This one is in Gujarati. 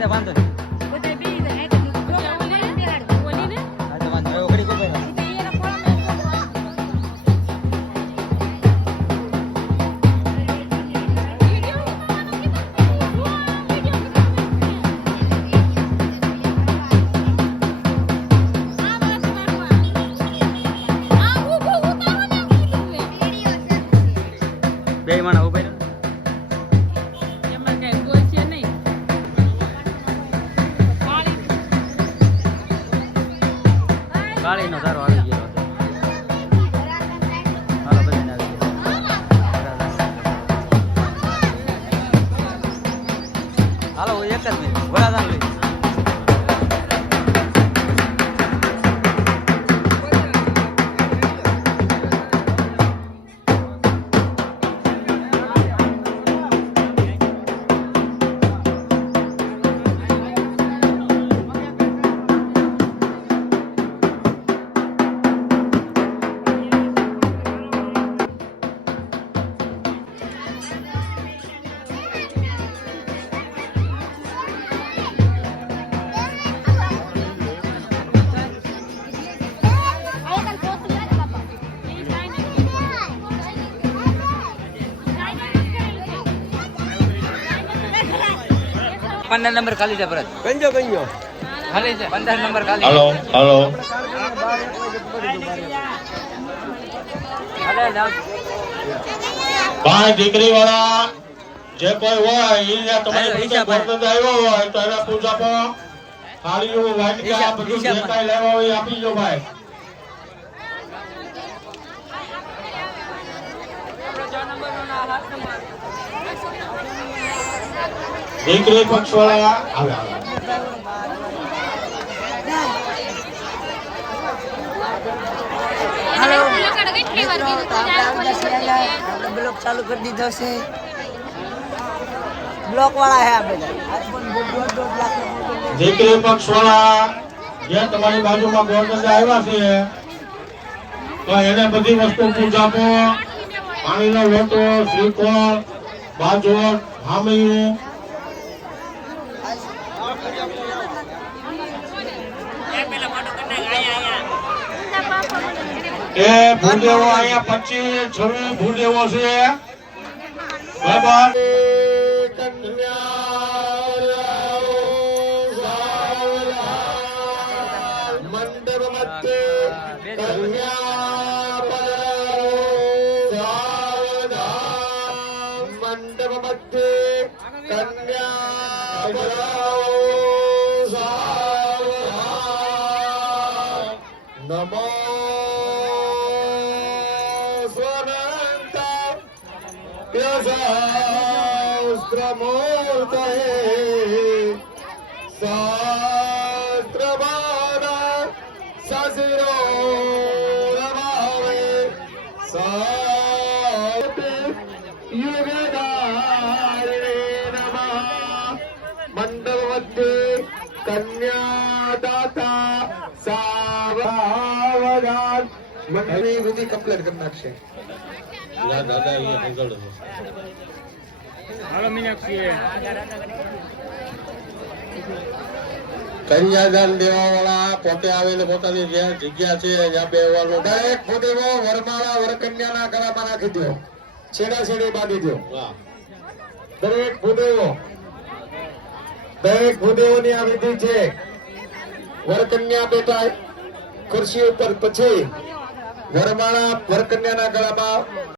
તે વાંધો નહીં. હા તો વાંધો નહીં. ઘડી કોઈ બે માણસ ઉભા રહ્યો. કાળીનો ધારો આવી ગયો હતો. હાલો બધાને આવી ગયો. હાલો એક જ મિનિટ વડાદાન લઈ. પંદર નંબર ખાલી છે ભરત. કંજો ખાલી છે 15 નંબર ખાલી. હાલો હાલો ભાઈ દીકરી વાળા જે કોઈ હોય એ તમારી પાસે ગોતન આવ્યો હોય તો એને પૂછાપો. થાળીઓ વાટકા બધું જે કાંઈ લેવા હોય એ આપી દો ભાઈ. દીકરી પક્ષ વાળા આવે બ્લોક ચાલુ કરી દીધો છે. બ્લોક વાળા હે આપણે. દીકરી પક્ષ વાળા જે તમારી બાજુમાં ગોરધન આવ્યા છે તો એને બધી વસ્તુ પૂછાપો. પાણીનો લોટો, શ્રીફળ, બાજોટ, હામૈયું. એ ભૂદેવો અહીંયા 25-26 ભૂદેવો છે બરાબર. મંડપ મધ્ય નમો શાસ્ત્રમૂર્તય શાસ્ત્રવાદા શશિરો રમાવે યુગદારિણે નમઃ. મંડળ મધ્યે કન્યા દાતા સાવધાન. મંડળી બધી કમ્પ્લીટ કરી નાખશે. દાદા એ હંગળ છે. હાલો મીનાક્ષી કન્યાદાન દેવા વાળા પોતે આવેલે પોતાની જ્યાં જગ્યા છે જ્યાં બેવાનું દરેક ફોટેવો વરમાળા વરકન્યાના ગળામાં નાખી દો. છેડા છેડે બાંધી દો. દરેક ફૂદેવોની આ વિધિ છે. વરકન્યા બેઠા ખુરશી ઉપર પછી વરમાળા વરકન્યાના ગળામાં